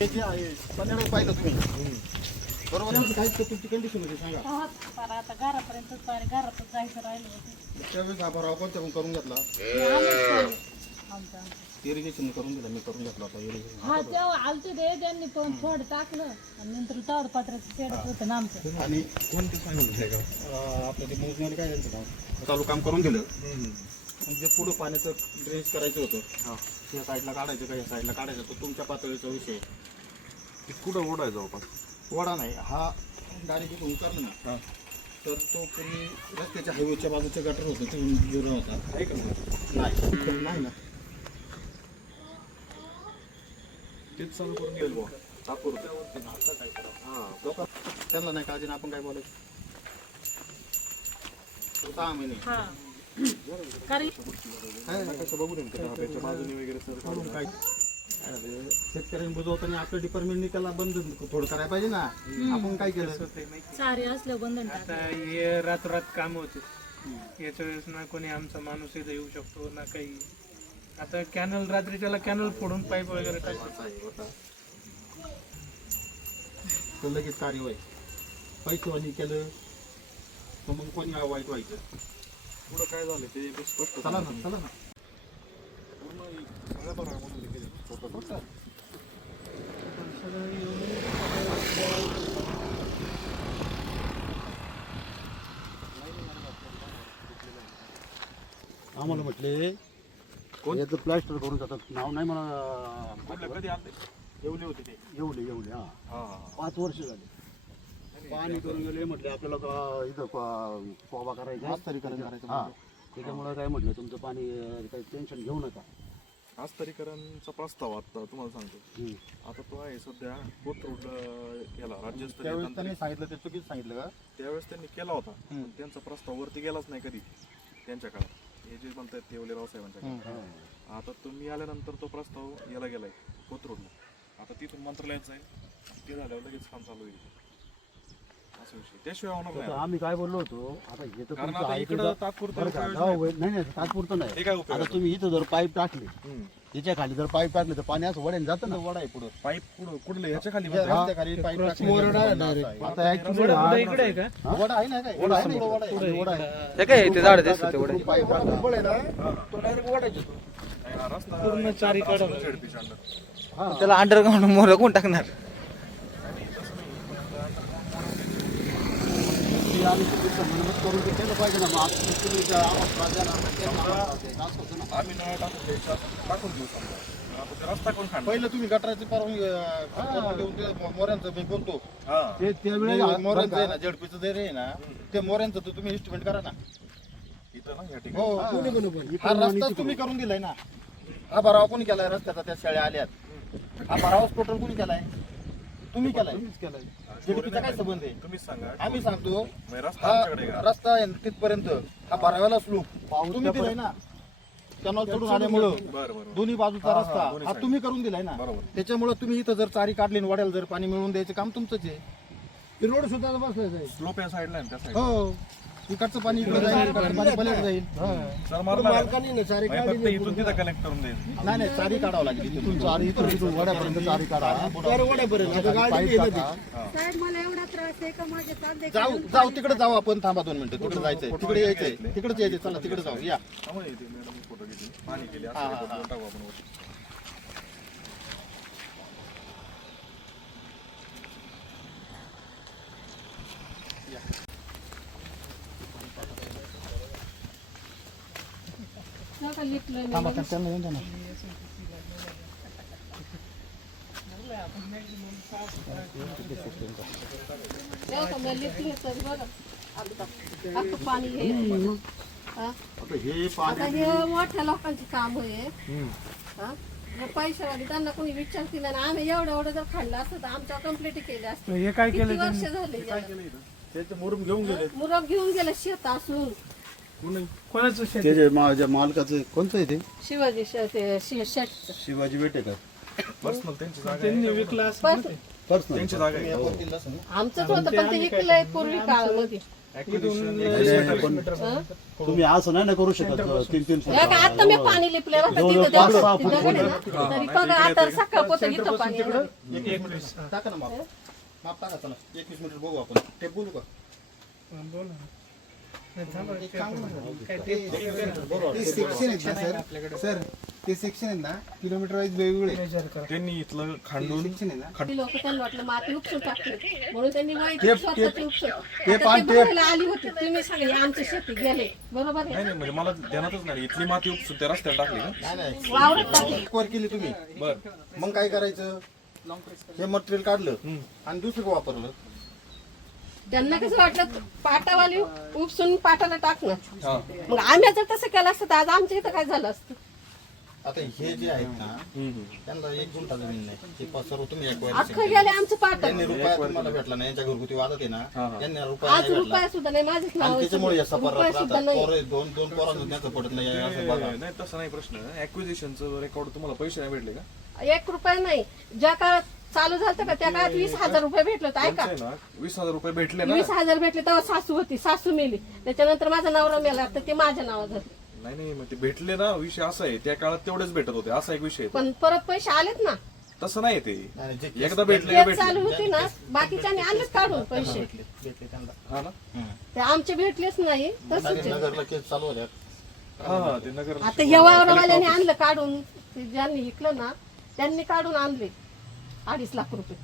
पाहिलं तुम्ही बरोबर काय तुमची कंडिशन होती सांगा. आता घरापर्यंत घरातच जायचं राहिलं होतं. त्यावेळेस हा भराव कोणत्या करून घेतला आमचं इरिगेशन करून दिला मी करून घेतला होता इरिगेशन. हा तेव्हा आलते ते त्यांनी पण थोडं टाकलं आणि नंतर ताडपात्राचं शेडच होतं ना आमचं. आणि कोणते सांगितलं का आपलं ते मोजण्याने काय झालं काम चालू काम करून दिलं. म्हणजे पुढं पाण्याचं ड्रेनेज करायचं होतं. त्या साईडला काढायचं का या साईडला काढायचं तो तुमच्या पातळीचा विषय. कुठं ओढाय जवळपास वडा नाही हा डायरेक्ट इथून उतरला ना तर तो पूर्वी रस्त्याच्या हायवेच्या बाजूचं गटर होतं ते जुनं होता आहे का नाही ना तेच चालू करून गेल बुवा लोक त्यांना नाही काळजी आपण काय बोलायचं 6 महिने कसं बघू नये त्याच्या बाजूने वगैरे सर काढून काय शेतकऱ्यांनी बुजवताना आपलं डिपार्टमेंटने त्याला बंद थोडं करायला पाहिजे ना. आपण काय केलं सारे असल्या बंधन आता हे रातोरात काम होते याच्या वेळेस ना कोणी आमचा माणूस इथे येऊ शकतो ना काही. आता कॅनल रात्रीच्याला कॅनल फोडून पाईप वगैरे टाकतो. तर लगेच कार्यवाही पैसेवानी केलं तर मग कोणी वाईट व्हायचं. पुढं काय झालं ते स्पष्ट चला ना चला ना सगळ्या बरं म्हणून लिहिलं. आम्हाला म्हटले याचं प्लॅस्टर करून जातात. नाव नाही मला कधी आले येऊले होते ते येवले हा 5 वर्ष झाले. पाणी करून गेले म्हटले आपल्याला इथं कोबा करायचा आस्तरीकरण करायचं हा त्याच्यामुळे काय म्हटलं तुमचं पाणी काही टेन्शन घेऊ नका. आस्तरीकरणचा प्रस्ताव आता तुम्हाला सांगतो. आता तो आहे सध्या कोथरूड याला राज्यस्तरीय त्यावेळेस त्यांनी सांगितलं ते चुकीचं सांगितलं का त्यावेळेस त्यांनी केला होता पण त्यांचा प्रस्ताव वरती गेलाच नाही कधी त्यांच्या काळात. हे जे म्हणतात येवले रावसाहेबांच्या काळात. आता तुम्ही आल्यानंतर तो प्रस्ताव याला गेलाय कोथरूडला. आता तिथून मंत्रालयात जाईल ते झाल्यावर लगेच काम चालू होईल असा विषय. त्याशिवाय होणार तर नाही. आम्ही काय बोललो होतो आता हे तर कारण तुमचं आता ऐकलं इकडं तात्पुरतं बरं का? उपयोग जाऊ होय. नाही तात्पुरतं नाही. हे काय उपयोग आता तुम्ही इथं जर पाईप टाकले याच्या खाली जर पाईप टाकले तर पाणी असं वड्याने जातं ना. वडा आहे पुढं पाईप कुठलं ह्याच्या खाली रस्त्याखाली पाईप आता ऍक्च्युली इकडे आहे का? वडा आहे ना काय वडा आहे ना वडा आहे. ते काय ते झाड दिसत ते पाईप आहे ना तो डायरेक्ट वडायचे तो. पूर्ण चारीकडे झेडपीच्या अंडर. त्याला अंडरग्राऊंड मोर कोण टाकणार. करून केलं पाहिजे ना. आम्ही नळ टाकून द्यायचा टाकून देऊ समजा. आता ते रस्ता कोण खाणार? पहिलं तुम्ही गटराची परवानगी देऊन ते मोऱ्यांचं मी बोलतो मोऱ्यांचं आहे ना झडपीचं जे आहे ना ते मोऱ्यांचं तर तुम्ही इस्टिमेट करा ना. इथं ना या हो ठिकाणी हा रस्ता तुम्ही करून दिलाय ना. हा भरावा कोणी केलाय रस्त्याचा त्या शाळा आल्यात. हा भरावा टोटल कोणी केलाय तुम्ही केलाय. झडपीचा काय संबंध आहे तुम्हीच सांगा. आम्ही सांगतो मग रस्ता हा आमच्याकडे का? रस्ता आहे तिथपर्यंत हा भराव्याला स्लूप तुम्ही दिलाय ना. कॅनॉल चढून आल्यामुळं बरं बरं दोन्ही बाजूचा हा, रस्ता दोन्ही हा side. तुम्ही करून दिलाय ना. बरोबर. त्याच्यामुळे तुम्ही इथं जर चारी काढली आणि वड्याला जर पाणी मिळवून द्यायचं काम तुमचंच आहे. रोड सुद्धा बसवायचं आहे. स्लोप या साईडला आहे ना, त्या साईड. हो इकडचं पाणी इकडे जाईल इकडचं पाणी पलीकडे जाईल. सर मारला फक्त इथून तिथं कलेक्ट करून देईल. नाही चारी काढावं लागेल इथून चारी इथून वड्यापर्यंत चारी काढा. साहेब मला एवढा त्रास आहे का माझे चांदे जाऊ तिकडे जाऊ आपण. थांबा 2 मिनिटं तिकडे जायचंय तिकडे यायचंय तिकडेच यायचंय. चला तिकडे जाऊ या. त्यामुळे इथे मॅडम फोटो घेतली पाणी केली हा, हा, असं हा. टाकू आपण वरती. थांबा त्यांना येऊन द्या ना. पाणी आता हे आता हे मोठ्या लोकांचे काम आहे. पैशावाली त्यांना कोणी विचारतील ना. आम्ही एवढं जर खाल्लं असतं तर आमच्या कंप्लीट केलं असतं. हे काय किती केलं वर्ष झाले त्याचं मुरुम घेऊन गेले. मुरब घेऊन गेलं शेत असून. कोणाचं शेत? ते जे माझ्या मालकाचं कोणतं आहे ते शिवाजी शेत शिवाजी बेटे का पर्सनल त्यांची जागा आहे. त्यांनी विकला असं पर्सनल त्यांची जागा आहे. आमचंच होतं पण ते विकलंय पूर्वी काळामध्ये. तुम्ही असं नाही ना करू शकत 3-3 फूट. आता मी पाणी लिपले बघा तिथं जवळजवळ 5-6 फूट दगड आहे ना. तरी बघा आता सकाळपासून इथं पाणी आहे. टाका ना माप टाका चला 21 मीटर बघू आपण ते बोलू का ते सेक्शन आहेत ना सर ते सेक्शन आहेत ना किलोमीटर वाईज वेगवेगळे त्यांनी इथलं खांडून सेक्शन आहे ना ती लोक त्यांना वाटलं माती उपसून टाकली म्हणून त्यांनी स्वतःची उपसून ते आता पण ते बघायला आली होती तुम्ही सांगा आमची शेती गेले बरोबर आहे नाही नाही म्हणजे मला ध्यानातच नाही इथली माती उपसून त्या रस्त्याला टाकली का नाही नाही वावरत टाकली वर केली तुम्ही बर मग काय करायचं हे मटेरियल काढलं आणि दुसरं वापरलं त्यांना कसं वाटलं पाटावाली उपसून पाटाला टाकणं मग आम्ही जर तसं केलं असतं तर आज आमच्या इथं काय झालं असतं आता हे जे आहेत ना त्यांना 1 गुंठा जमीन नाही ते सर्व तुम्ही acquire अख्खं केलं. गेले आमचं पाट त्यांनी रुपया तुम्हाला भेटला नाही यांच्या घरगुती वादत आहे ना त्यांनी रुपया आज नाही भेटला रुपया सुद्धा नाही माझंच नाव आणि आहे. त्याच्यामुळे या रुपया सफर सुद्धा नाही पोरं दोन पोरांचं त्यांचं पडत नाही असं बघा नाही तसं नाही प्रश्न ऍक्विजिशनचं रेकॉर्ड तुम्हाला पैसे नाही भेटले का 1 रुपया नाही ज्या काळात चालू झालं का त्या काळात 20,000 रुपये भेटले होते ऐका तुमचं आहे ना 20,000 रुपये भेटले ना 20,000 भेटले तेव्हा सासू होती सासू मेली त्याच्यानंतर माझा नवरा मेला तर ते माझ्या नावात झालं नाही नाही मग ते भेटले ना विषय असा आहे त्या काळात तेवढेच भेटत होते असा एक विषय आहे तो. पण परत पैसे आलेत ना तसं नाही ते आणि जे एकदा भेटले का केस चालू भेटले होती ना बाकीच्यांनी आणलेच काढून पैसे भेटले त्यांना हा ना ते आमचे भेटलेच नाही तसंच आहे. नगरला केस चालू होत्या हा ते नगर आता या वावरवाल्याने आणलं काढून ते ज्यांनी विकलं ना त्यांनी काढून आणले 2.5 लाख रुपये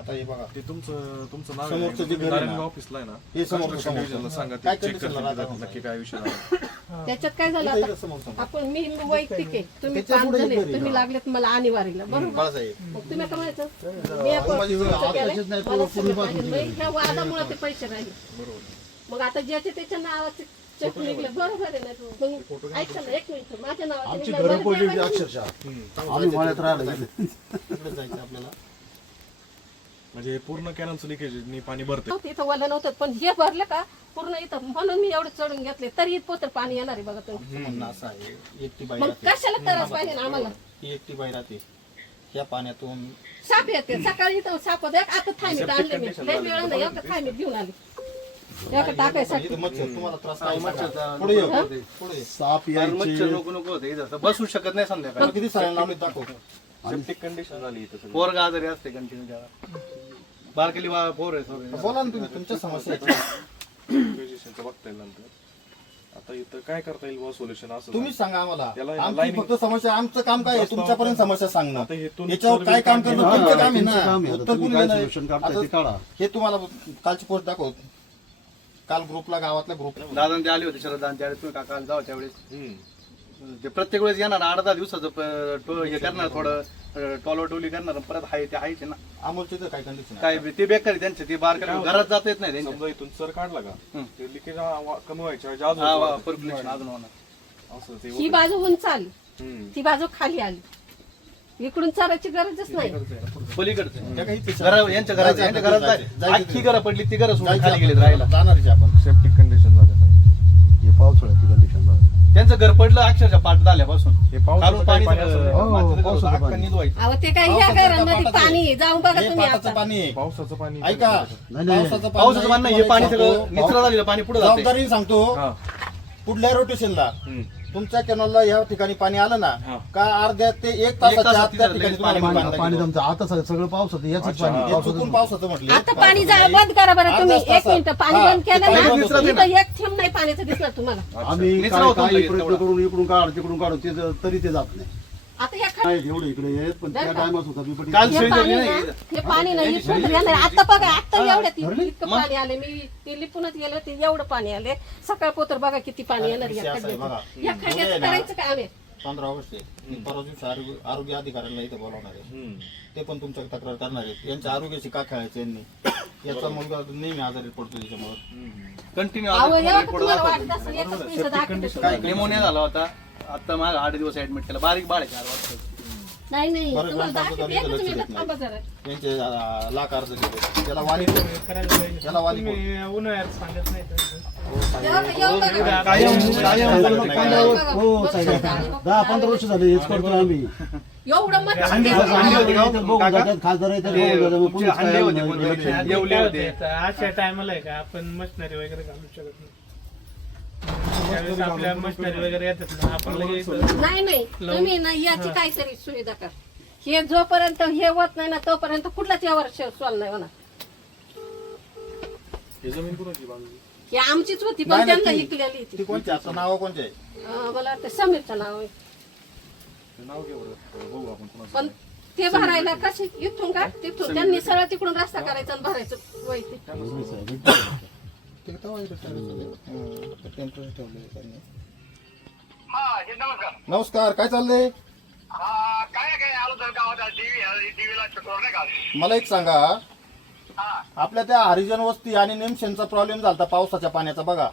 आता हे बघा ते तुमचं नाव समोरचं जे घर आहे ना, नारायणगाव ऑफिसला आहे ना हे समोरचं Construction समोरचं. division ला सांगा काय ते चेक condition ला करतील राहतात? नक्की काय विषय झाला. त्याच्यात काय झालं इथं आता समोर समोर आपण मी वैयक्तिक आहे तुम्ही त्याच्या 5 पुढे जण एक आहे. घरी तुम्ही ना. लागलेत मला आणीवारीला बरोबर बाळासाहेब मग तुम्ही काय म्हणायचं मी आपण माझी तुमचं आवाज केलंय, त्याच्यात नाही, मला पूर्ण सगळं बाजू पाहिजे. मग ह्या वादामुळे ते पैसे राहिले मग आता ज्याचे त्याच्या नावाचे चेक निघले बरोबर आहे ना मग ऐका ना 1 मिनिट माझ्या नावाचे आमची निघले, घरं मला पडली द्या होती माहिती. अक्षरशः आम्ही मळ्यात राहिलो इथे. तिकडे जायचं आपल्याला म्हणजे पूर्ण कॅनलचं लिकेज पाणी भरते नव्हतं, इथं वाला नव्हतं पण जे भरलं का पूर्ण इथं म्हणून मी एवढं चढून घेतले तरी इथं पाणी येणार आहे बघा तुम्ही म्हणणं असं आहे एकटी बाई मग राहते कशाला करायला पाहिजे ना आम्हाला ही एकटी बाई राहते या पाण्यातून साप येते सकाळी इथं साप होते आता थांबीत आणले मी लय वेळ नाही एका थांबीत घेऊन आले एका टाकायसाठी इथं मच्छर तुम्हाला त्रास काय सांगा. पुढे ये, पुढे ये. साप यायचे नको होते इथं बसू शकत नाही संध्याकाळी मला किती साऱ्या लावले दाखव सेप्टिक कंडिशन झाली इथं सगळी. पोरगा आजारी असते कंटिन्यू बारकेली पोर आहे सॉरी बोला ना तुम्ही तुमच्या समस्या आहेत. Acquisitionचं बघता येईल नंतर आता इथं काय करता येईल सोल्युशन असं तुम्हीच सांगा आम्हाला याला आमची lining- फक्त समस्या आमचं काम काय आहे तुमच्यापर्यंत समस्या सांगणं आता हे तुम- याच्यावर काय काम करणं हा, तुमचं काम आहे तुमचं काम ना आहे. उत्तर तुम्ही कुणी काय देणार solution आहे? काढताय ते काढा. आता हे तुम्हाला कालची पोस्ट दाखव काल ग्रुपला गावातल्या ग्रुप दादा ते आले होते शरद दादा त्यावेळेस तुम्ही काका जाऊ त्यावेळेस हम्म. ते प्रत्येक वेळेस येणार 8-10 दिवसाचं हे करणार थोडं टोलवटोली करणार परत आहे ते आहेच ना अमोलचे तर काय कंडिशन काय ते बेकार आहे त्यांचं ते बारकाली घरात जाता येत नाही त्यांच्या समजा इथून सर काढला का ते लिकेज कमी व्हायच्या ऐवजी हा अजून वाढतं. परफेक्शन अजून होणार असं ते ही बाजू उंच आली हम्म. ती बाजू खाली आली इकडून चारायची गरजच नाही पलीकडचं त्या काही यांच्या घरात जायचं आखी घरं पडली ती घरं सोडून खाली गेली राहायला जाणार जे आपण सेप्टिक कंडिशन झालं हे पावसाळ्याची कंडिशन त्यांचं घर पडलं अक्षरशः पाठ झाल्यापासून हे पावसाचं खालून काही पाणी पाणी असेल ना? मातीचं घर होतं, पावसाचं अख्खं पाणी. निजवायचं. अहो ते काय ह्या घरांमध्ये पाणी आहे. जाऊन बघा हे तुम्ही पाटाचं आता पाणी आहे पावसाचं पाणी ऐका नाही, नाही. पावसाचं पाणी नाही, हे पाणी सगळं निचरा झालेलं पाणी पुढे जाते जबाबदारीने सांगतो हा. पुढल्या रोटेशनला हम्म. तुमच्या कॅनलला या ठिकाणी पाणी आलं ना हा. का अर्ध्या ते 1 तासाच्या तासात आत त्या तिथं ठिकाणी लगेच तुम्हाला पाणी- पाणी पाणी लागेल. तुमचं आता सगळं पावसाचं याच अच्छा. पाणी हे चुकून पावसाचं म्हटलं आता पाणी जा बंद करा बरं तुम्ही अर्धा 1 मिनिट पाणी हा, बंद केलं ते पाणी ना बंद होतं. इथं 1 थेंब नाही पाण्याचं दिसणार तुम्हाला आम्ही निचरा काय होतो काही लगेच प्रयत्न तेवढा. करून इकडून काढ तिकडून काढून ते तरी ते जात नाही आता या नाही एवढे इकडे येत पण त्या बरं का? टायमात होता मी पण काल हे सोय पाणी झाली ना नाही हे पाणी नाही इथून येणार. आता बघा आता एवढ्यात इतकं पाणी आले मी ते लिपूनच गेले ते एवढं पाणी आले सकाळ पोतर बघा किती पाणी येणार या विषय असा आहे खड्ड्यात. बघा. या खड्ड्यात करायचं काय आम्ही 15 ऑगस्ट आहे परवा दिवशी आरोग्य अधिकाऱ्यांना इथं बोलावणार आहे हम्म. ते पण तुमच्या तक्रार करणार आहेत यांच्या आरोग्याची का खेळायचे यांनी याचा मुलगा नेहमी आजारी पडतो त्याच्यामुळे कंटिन्यू अहो एवढं तुम्हाला वाटत असेल एकच मिनिटं दाखवते. निमोनिया झाला होता आता माग 8 दिवस ऍडमिट केला बारीक बाळ आहे 4 वर्षाचं. नाही नाही बरं, तुम्हाला ग्रामपंचायत दाखवते एकच लक्ष मिनिटं देत थांबा जरा यांचे लाख अर्ज केले त्याला वाणी करायला पाहिजे त्याला वाणी तुम्ही उन्हाळ्यात सांगत नाही तर. एवढं कायम बोलणं, कायम बोलणं, कायम बोलणं. हो साहेब 10-15 वर्ष झाले हेच करतो आम्ही एवढं मच्छर अंडे होते का? बघू काका? जातात, खासदार आहे तर ते बघू जातात, मग तुमचे पोलीस अंडे काय होते म्हणणार, कोणते? इलेक्शन. येवले काय होते. होते आता, अशा टायमाला आहे का आपण मशिनरी वगैरे घालू शकत नाही. ज्यावेळेस आपल्या मशिनरी वगैरे येतात ना आपण लगेच नाही तुम्ही ना याची काहीतरी सुविधा कर. हे जोपर्यंत हे होत नाही ना तोपर्यंत कुठलाच यावर सॉल्व नाही होणार. हे जमीन कुणाची बाजूची? ही आमचीच होती पण त्यांना हिकलेली ती. ती कोणची असं नाव कोणचे आहे? मला वाटतं समीरचं नाव आहे. ते नाव घे बरं. बघू आपण कुणाचं. पण ते भरायला कसे इथून का तिथून त्यांनी सरळ तिकडून रस्ता करायचा आणि भरायचं वय ते. ते तेव्हा इथं ठेवलं. टेम्पररी ठेवलंय त्यांनी. नमस्कार, काय चाललंय? काय आलो तर गावात टीव्हीला चक्कर नाही का? मला एक सांगा, आपल्या त्या हरिजन वस्ती आणि निमशेनचा प्रॉब्लेम झाला पावसाच्या पाण्याचा बघा.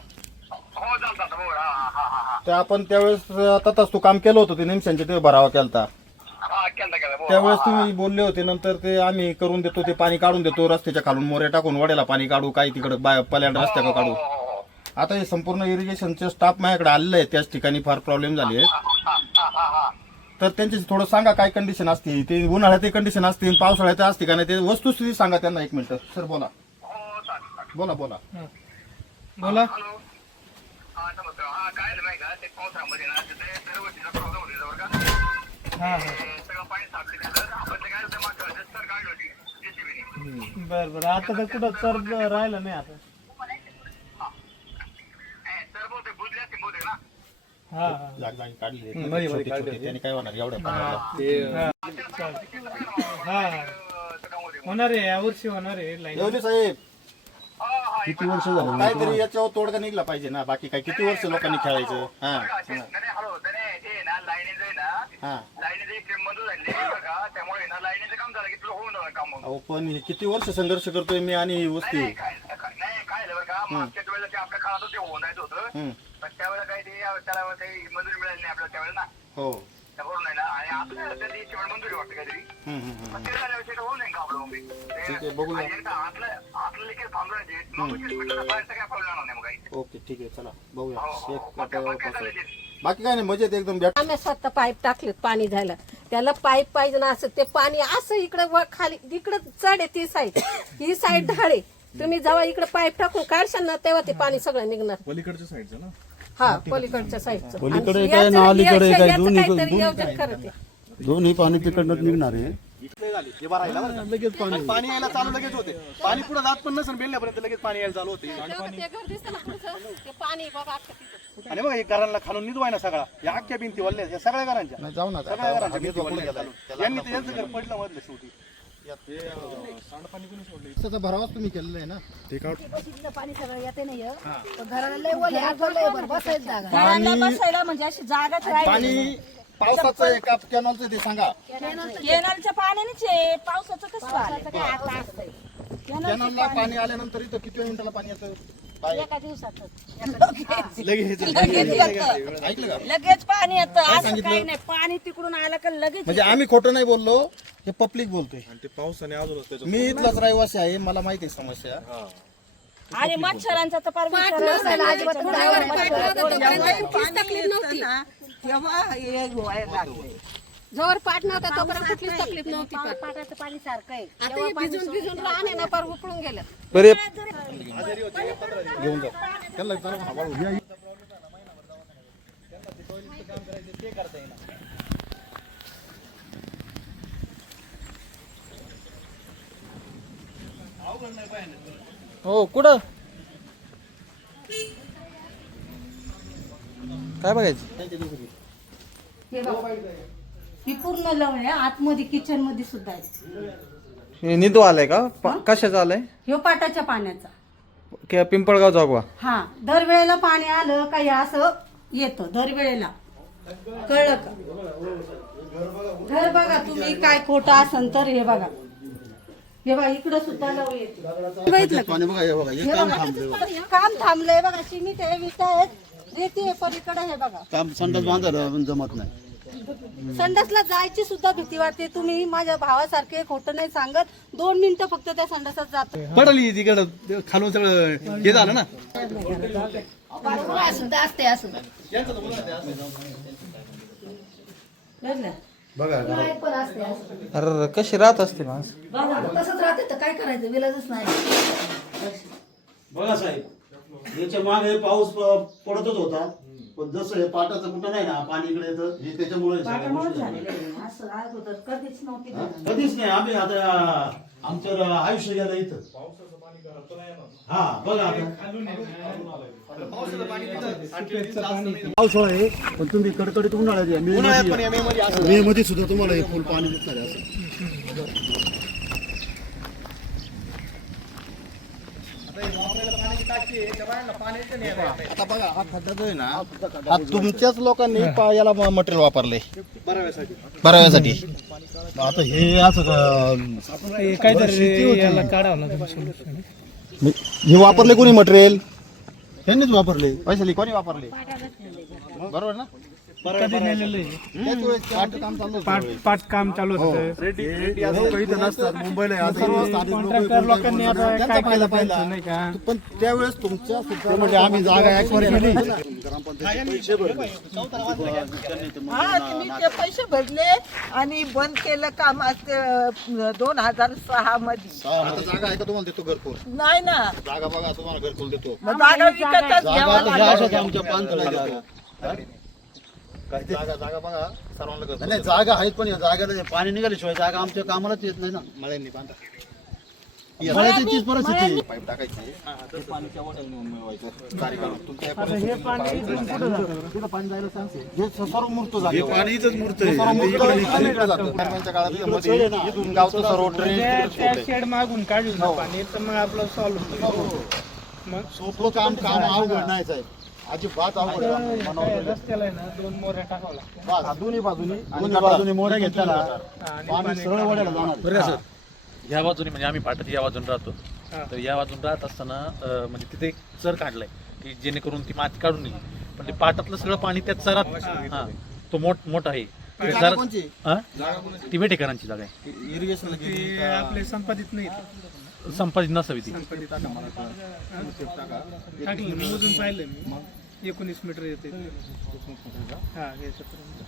हो चालतात हो. हा तर आपण त्यावेळेस तसंच तू काम केलं होतं ते निमशेनचे ते भरावा केलता. केलं त्यावेळेस तुम्ही बोलले होते नंतर ते आम्ही करून देतो, ते पाणी काढून देतो रस्त्याच्या खालून मोऱ्या टाकून वड्याला पाणी काढू, काही तिकडे पल्याड रस्त्या काढू. आता हे संपूर्ण इरिगेशनचे स्टाफ माझ्याकडे आलेले आहे, त्याच ठिकाणी फार प्रॉब्लेम झाले आहेत. तर त्यांची थोडं सांगा काय कंडिशन असते, ते उन्हाळ्यात कंडिशन असते, पावसाळ्यात असते का नाही, ते वस्तुस्थिती सांगा त्यांना. एक मिनिट सर, बोला बोला बोला. बोला. हॅलो. हा नमस्कार. हा काय झालं माहिती का, ते पावसामध्ये ना तिथे दरवर्षीचा प्रॉब्लेम होते बरं का. हा सगळं पाणी साचले तिथं. आपण ते काय होतं मागच्या वर्षी सर काढली होती JCB ने. बरं आता तर कुठं चर राहिलं नाही आता. सर बहुतेक बुजले असते बहुतेक ना. हा जागी काढली त्याने काय होणार एवढ्या पाण्याला. हा होणार आहे यावर्षी होणार आहे लाईन. येवले साहेब, किती वर्ष झालं काहीतरी याच्यावर तोडगा निघला पाहिजे ना, बाकी काय किती वर्ष लोकांनी खेळायचं. हा हॅलो ते ना लाईनीचं आहे ना, हा. लाईनीचं एक मंजूर झाली बरं का, त्यामुळे ना लाईनीचं काम झालं की तुला होऊन जाणार काम. अहो पण हे किती वर्ष संघर्ष करतोय मी आणि ही वस्ती. नाही काय झालं बरं का, मागच्या वेळेला ते आपल्या काळात ते होऊन जायचं होतं, पण त्यावेळेला काही ते त्याला काही मंजुरी मिळाली नाही आपल्याला त्यावेळेला ना. हो. त्यावरून आहे ना, आणि आपल्याला त्याची तेवढी मंजुरी वाटते काहीतरी. पण ते झाल्याविषयी होऊ नये का आपलं मग ठीक आहे, बघूया. आपलं लिकेज थांबवायचे मग बाहेरचं काय प्रॉब्लेम होणार नाही मग काही. ओके ठीक आहे, चला बघूया. काय चालू आहे? बाकी काय नाही, मजेत एकदम. आम्ही स्वतः पाईप टाकलेत पाणी जायला. त्याला पाईप पाहिजे ना, असं ते पाणी असं इकडे खाली इकडे चढ आहे ती साईड, ही साईड ढाळे. तुम्ही जेव्हा इकडे पाईप टाकून काढशाल ना तेव्हा ते पाणी सगळं निघणार. पलीकडच्या साईडचं ना. हा पलीकडच्या साईडचं. पलीकडे आणि काय याचं- ना अलीकडे याचं- काय याचं दोन्ही काहीतरी नियोजन करत आहे. दोन्ही पाणी तिकडनं निघणार आहे. लगेच पाणी यायला चालू लगेच होते. पाणी पुढे जात पण नसेल बेलण्यापर्यंत लगेच पाणी यायला चालू होते. तेव्हा ते घर दिसतं ना पुढचं, ते पाणी बघा अख्खं तिथं. आणि बघा हे घरांना खालून निजवाय ना सगळा, या अख्ख्या भिंती वल्ल्या या सगळ्या घरांच्या नाही, जाऊ ना सगळ्या घरांच्या भिंती वल्ल्या चालू. यांनी तर यांचं घर पडलं मधलं शेवटी. त्याचा भरावाच तुम्ही केलेला आहे ना. पाणी सगळं येते नाही घराला लय ओले आठवलं बसायचं जागा घराला बसायला म्हणजे अशी जागाच राहिली. पाणी पावसाचं आहे का कॅनॉलचं ते सांगा. केनालच्या पाण्यानेच आहे, पावसाचं कसं आलं? कॅनॉलला पाणी आल्यानंतर इथं किती मिनिटाला पाणी येतं बाहेर? एका दिवसात लगेच ऐकलं का? लगेच पाणी येतं असं काही नाही. पाणी तिकडून आलं का लगेच म्हणजे आम्ही खोटं नाही बोललो, हे पब्लिक बोलतोय. आणि ते पावसाने अजूनच त्याचं मी इथलाच रहिवासी आहे, मला माहिती आहे समस्या. आणि मच्छरांचा तर फार विचार नसायला अजिबात पुण्यावर पाईप नव्हतं तोपर्यंत कुठलीच तकलीफ नव्हती. जोवर पाठ नव्हता तोपर्यंत कुठलीच तकलीफ नव्हती. पाटाचं पाणी सारखं आहे. आता हे भिजून भिजून राहणे ना पार उकळून गेलं. घेऊन जाऊ त्यांना विचारा म्हणा, वाळू. हो कुठं काय बघायचं? ही पूर्ण लव आहे, आतमध्ये किचन मध्ये सुद्धा आहे. निंदू आलाय का? कशाचं आलाय? ह्यो पाटाच्या पाण्याचा. पिंपळगाव जाऊ का? हा दरवेळेला पाणी आलं काही असं येतं दरवेळेला. कळलं का? घर बघा तुम्ही, काय खोटं असेल तर हे बघा. हे बघा इकडं सुद्धा लव येते. बघितलं का? पाणी बघा, हे बघा, हे हे काम बघा, थांबले. काम थांबलंय बघा. सिमेंट आहे, विटा आहेत, रेती आहे पलीकडे. हे बघा काम संडास बांधायला पण जमत नाही. संडासला जायची सुद्धा भीती वाटते. तुम्ही माझ्या भावासारखे खोटं नाही सांगत. 2 मिनिटं फक्त त्या संडासात जातो. पडली तिकडं खालून सगळं हे झालं ना. सुद्धा असते असं. बघा काय पण असते असं. अरे कशी राहत असते माणसं. बघा आता तसंच राहते तर काय करायचं, विलाजच नाही. बघा साहेब, याच्या मागे पाऊस पडतच होता, पण जसं हे पाटाचं कुठं नाही ना पाणी इकडे येतं, हे त्याच्यामुळे सगळ्या पाण्यामुळे गोष्टी झाल्या. झालेलं आहे. असं अगोदर कधीच नव्हती हा? झालं. कधीच नाही. आम्ही आता आमचं आयुष्य गेलं इथं. हा बघा आता पावसाळा आहे, पण तुम्ही कडकडीत उन्हाळ्यात या. मे मध्ये सुद्धा तुम्हाला हे फुल पाणी दिसणार आहे असं. आता बघा हा खड्डा जो आहे ना, हा तुमच्याच लोकांनी याला मटेरियल वापरलंय भराव्यासाठी. आता हे असं काहीतरी याला काढावं लागेल solution. हे वापरले कोणी मटेरियल? त्यांनीच वापरले. पैशाली कोणी वापरले? बरोबर ना? कधी नेलेलं आहे? त्याच वेळेस काम चालू होतं. पाच काम चालू होतं. मुंबईला आता कॉन्ट्रॅक्टर लोकांनी आता काय केलं पाहिजे नाही का? पण त्यावेळेस तुमच्या सुद्धा म्हणजे आम्ही जागा ऍक्वायर केली. हा तुम्ही ते पैसे भरले आणि बंद केलं काम आज ते 2006 मध्ये. आता जागा आहे का तुम्हाला देतो घरकुल? नाही ना, जागा बघा तुम्हाला घरकुल देतो. मग जागा विकतच घ्यावं लागलं. आमच्या पानतळ्याला जागा बघा सर्वांना घरकुल नाही जागा आहेत, पण या जागेला पाणी निघाल्याशिवाय जागा आमच्या कामालाच येत नाही ना. मळ्यांनी बांधा. मळ्याची तीच परिस्थिती. पाईप टाकायची ते पाणीच्या वाट्याला नेऊन मिळवायचं. चारी बाजू. तुमच्या आता हे पाणी इथून पुढं जातं. तिथं पाणी जायला चान्स आहे. हे सर्व मूर्त झाले. पाणी इथंच मूर्त हे सर्व मूर्त इकडे जातं. दरम्यानच्या काळात इथे इथून गावचं सर्व त्या शेड मागून काढलं ना पाणी तर मग आपलं सॉल्व्ह होतं. मग सोपं काम अवघड नाही साहेब, अजिबात अवघड काम नाही. काय रस्त्याला आहे ना 2 मोऱ्या टाकावं लागतं. बस, दोन्ही बाजूने मोऱ्या घेतला पाणी सरळ वड्याला जाणार. या बाजूने म्हणजे आम्ही पाटात या बाजून राहतो, तर या बाजून राहत असताना म्हणजे तिथे एक चर काढलाय की जेणेकरून ती माती काढून येईल, पण ते पाटातलं सगळं पाणी त्या चरात हा तो मोठा आहे. ते जागा जरा- कोणची? हा? ती बेटेकरांची जागा आहे. इरिगेशनला ते आपले संपादित नाही संपादित नसावी ती. टाकलं मोजून पाहिलं मी 19 मीटर येते. हा याच्यापर्यंत.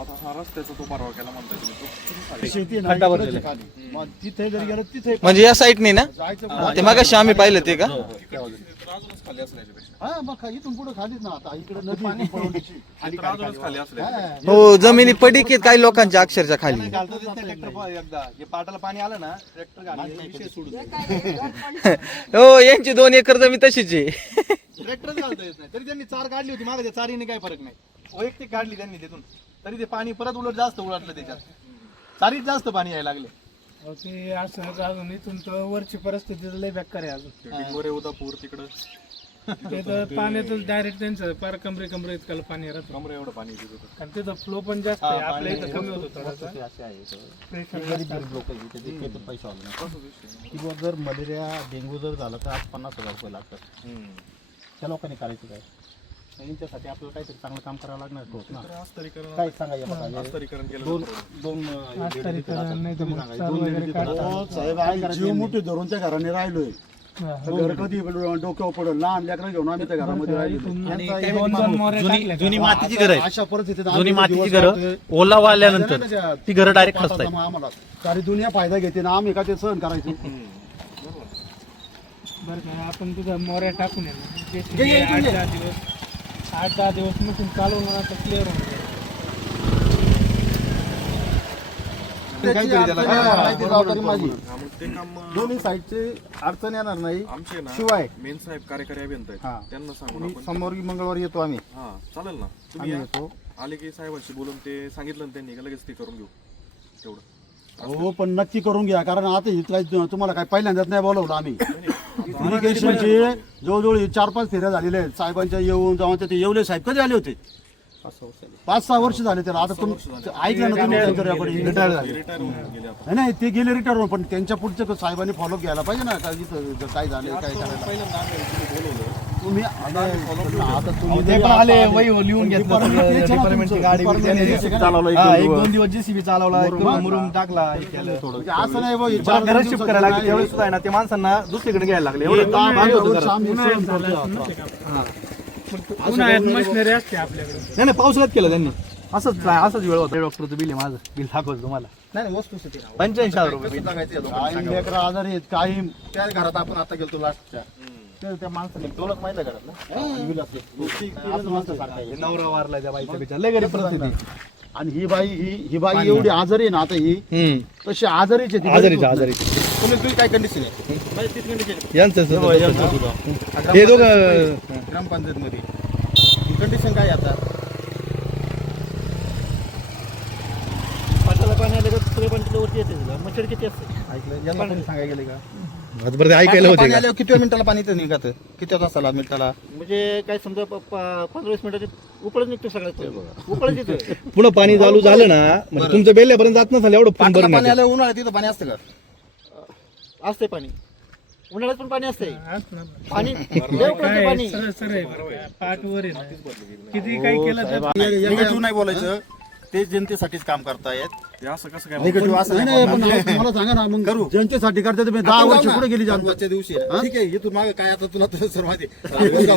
आता हा रस्त्याचा तो परवा केला म्हणताय तुम्ही, तो किती खाली? शेती खड्डा नाही भरलेला इकडे खाली. मग तिथे जरी गेलं तिथे म्हणजे या साईडने ना ते मागाशी आम्ही पाहिलं ते का? अजूनच खाली असलं याच्यापेक्षा. हा मग इथून पुढे खालीच ना. आता इकडे नदी पळवणीची. तर अजूनच खाली असलं याच्यापेक्षा. हो जमिनी पडीक आहेत काही लोकांच्या अक्षरच्या खाली. पाटाला पाणी आलं ना हो यांची 2 एकर जमीन तशीच आहे. ट्रॅक्टरच घालता येत नाही, तरी त्यांनी चार काढली होती मागे, त्या चारीने काही फरक नाही. वैयक्तिक काढली त्यांनी तिथून, तरी ते पाणी परत जास्त उलटलं त्याच्यात. चारीत जास्त पाणी यायला लागले. अहो, ते असं अजून इथून तर वरची परिस्थिती तर लय बेकार आहे अजून. डिंगोरे उदापूर तिकडं ते तर पाण्यातच डायरेक्ट त्यांचं पार कमरे इतकं पाणी राहतं. कमरे एवढं पाणी येत होतं. कारण तिथं फ्लो पण जास्त आहे. आपल्या इथं कमी होतो थोडासा प्रेशर. लोक पैसा की बुवा जर मलेरिया डेंग्यू जर झालं तर आज 50,000 रुपये लागतात. त्या लोकांनी करायचं काय? यांच्यासाठी आपल्याला काहीतरी चांगलं काम करावं लागणार होत ना. काय सांगा स्तरीकरण केलं दोन नाही तर मग सांगा, चालू वगैरे काढतात. हो, साहेब आहे जीव मोठी धरून त्या घराने राहिलोय. तर घर कधी डोक्यावर पडलं. लहान लेकरं घेऊन आम्ही त्या घरामध्ये राहिलो. जुनी मातीची घरं आहेत. अशा परिस्थितीत जुनी आम्ही मातीची दिवस घरं राहतोय. ओलावा आल्यानंतर ती घरं डायरेक्ट खचतायत. आम्हाला सारी दुनिया फायदा घेते ना, आम्ही का ते सहन करायचं. बरं का आपण तुझं मोऱ्या टाकून ये ना. जे 8-10 दिवस मशीन चालवलं ना तर क्लिअर होऊन जाईल. त्याची जबाबदारी माझी. हा, मग ते काम दोन्ही साईडचे अडचण येणार नाही. आमचे ना शिवाय मेन साहेब कार्यकारी अभियंता हा. आहेत, त्यांना सांगून मी आपण सोमवारी मंगळवारी येतो आम्ही. हा चालेल ना. तुम्ही आम्ही या. येतो. आले की साहेबांशी बोलून ते सांगितलं ना त्यांनी का लगेच ते करून घेऊ तेवढं. हो पण नक्की करून घ्या, कारण आता हे काही तुम्हाला काय पहिल्यांदाच नाही बोलवलं आम्ही. इरिगेशनचे जवळजवळ 4-5 फेऱ्या झालेल्या आहेत साहेबांच्या येऊन जाऊन. ते येवले साहेब कधी आले होते? 5-6 वर्ष झाले त्याला. आता तुम्ही ऐकलं ना तुम्ही त्यांच्याकडे रिटायर झाले. रिटायर होऊन गेले आता. नाही ते गेले रिटायर होऊन, पण त्यांच्या पुढचं साहेबांनी फॉलोअप घ्यायला पाहिजे ना. काय इथं काय झालं काय करायला पहिल्यांदा आम्ही तुम्ही बोलवलं. तुम्ही आता तुम्ही ते पण आले, वही लिहून घेतलं सगळं, डिपार्टमेंटची गाडी चालवलं एक दोन दिवस JCB चालवला, मुरुम टाकला, हे केलं. म्हणजे असं नाही बघ, परत घरात शिफ्ट करायला लागले. त्यावेळेस सुद्धा आहे ना ते माणसांना दुसरीकडे घ्यायला लागले. एवढं ताण होतं घरात. उन्हाळ्यात मशिनरी असते आपल्याकडे. नाही पावसाळ्यात केलं त्यांनी. असंच वेळ होता. डॉक्टरचं बिल आहे माझं, बिल दाखवतो तुम्हाला. नाही वस्तुस्थिती 85,000 रुपये काही लेकरं आजारी आहेत, काही त्याच घरात आपण आता गेलो लास्टच्या त्या माणसाने तुलाच माहिती आहे घरातलं नवरा वारलाय त्या बाईच्या बिचारा, लय गरीब परिस्थिती. आणि ही बाई एवढी आजारी आहे ना आता ही तशी आजारीच आहे ती. आजारी तुम्ही तुझी काय कंडिशन आहे यांचं हे दोघं ग्रामपंचायत मध्ये कंडिशन काय आता पाटाला पाणी आलं का सगळे पण वरती येते, मच्छर किती असते. ऐकलं यांना कोणी सांगायला गेले का ऐकायला पाणी आल्यावर किती मिनिटाला पाणी तर निघत किती तासाला मिनिटाला म्हणजे काय समजा 15-20 मिनिटाचे उकळच निघतो सगळ्यात, उकळच येतो. पुन्हा पाणी चालू झालं ना म्हणजे तुमच्या बेल्यापर्यंत जात नसेल एवढं पाटाला पाणी आल्यावर उन्हाळ्यात तिथं पाणी असतं का असते पाणी, उन्हाळ्यात पण पाणी असते. पाणी काय सर आहे पाठ वर आहे ना. किती काय केलं तर निगेटिव्ह नाही बोलायचं ते जनतेसाठीच काम करतायत ते असं कसं काय निगेटिव्ह असं नाही पण मला सांगा ना मग जनतेसाठी करते तुम्ही 10 वर्ष पुढे गेली जनता. आजच्या दिवशी ठीक आहे इथून मागे काय आता तुला सर माहिती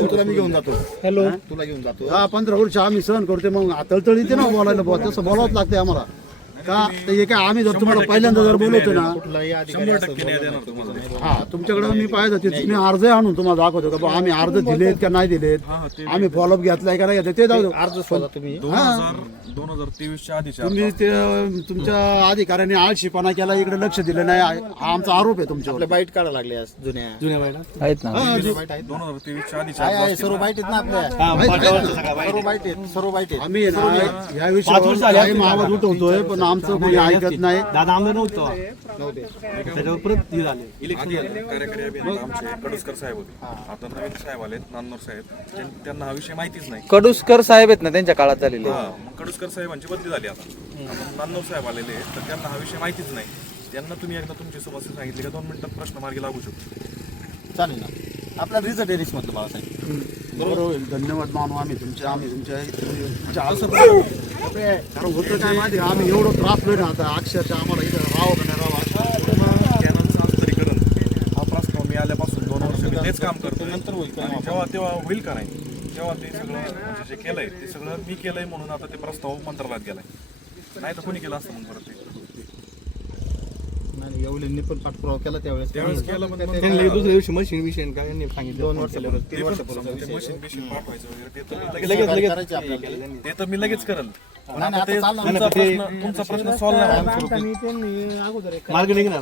तुला मी घेऊन जातो तुला घेऊन जातो 10-15 वर्ष आम्ही सहन करते, मग तळतळ येते ना बोलायला बुवा, तसं बोलावंच लागते आम्हाला. का तर हे काय आम्ही जर तुम्हाला पहिल्यांदा जर बोलवतो ना 100% न्याय देणार तुम्हाला. हा तुमच्याकडे मी पाहिजे होते मी अर्ज आणून तुम्हाला दाखवतो का बुवा आम्ही अर्ज दिलेत का नाही दिलेत, आम्ही फॉलोअप घेतलाय का नाही घेतलाय ते जाऊ अर्ज शोधा तुम्ही 2023च्या आधीच्या तुम्ही ते तुमच्या अधिकाऱ्यांनी आळशीपणा केला, इकडे लक्ष दिलं नाही हा आमचा आरोप आहे तुमच्यावर. आपल्या बाईट काढा लागले आज जुन्या आहेत ना. 2023च्या आधीच्या आहे सर्व बाईट आहेत ना आपल्या सर्व बाईट आहेत सर्व बाईट आहेत आम्ही ना या विषयावर आवाज उठवतोय पण आमचं कोणी ऐकत नाही. दादा आमदार नव्हतं त्याच्यावर परत हे झाले. कार्यकारी अभियंता आमचे कडुसकर साहेब होते, आता नवीन साहेब आलेत नान्नोर साहेब, त्यांना हा विषय माहितीच नाही. कडुसकर साहेब आहेत ना त्यांच्या काळात झालेले. मग कडुसकर साहेबांची बदली झाली आता नान्नोर साहेब आलेले आहेत, तर त्यांना हा विषय माहितीच नाही. त्यांना तुम्ही एकदा तुमची समस्या सांगितली का 2 मिनिटात प्रश्न मार्गी लागू शकतो. चालेल ना आपला रिझल्ट एरिस मधलं बाळासाहेब बरोबर होईल. धन्यवाद मानू आम्ही तुमच्या कारण होतं काय माहिती का, आम्ही एवढं त्रासलोय ना आता अक्षरशः आम्हाला इथं राहावं का नाही राहावं. कॅनलचं आंतरीकरण हा प्रस्ताव मी आल्यापासून 2 वर्ष मी तेच काम करतो. नंतर होईल का? आणि तेव्हा होईल का नाही, तेव्हा ते सगळं म्हणजे जे केलंय ते सगळं मी केलंय म्हणून आता ते प्रस्ताव मंत्रालयात गेलाय. नाही तर कोणी केलं असतं मग परत ते नाही एवढ्यांनी पण पाठपुरावा केला त्यावेळेस केलं पण दुसऱ्या दिवशी मशीन विषय काय यांनी सांगितलं 2 वर्षापूर्वी 3 वर्षापूर्वी मशीन पाठवायचं वगैरे ते तर मी लगेच करायचे आपल्याला ते तर मी लगेच करेल. नाही, आता चालणार. तुमचा प्रश्न सॉल्व्ह नाही. त्यांनी अगोदर मार्ग निघणार.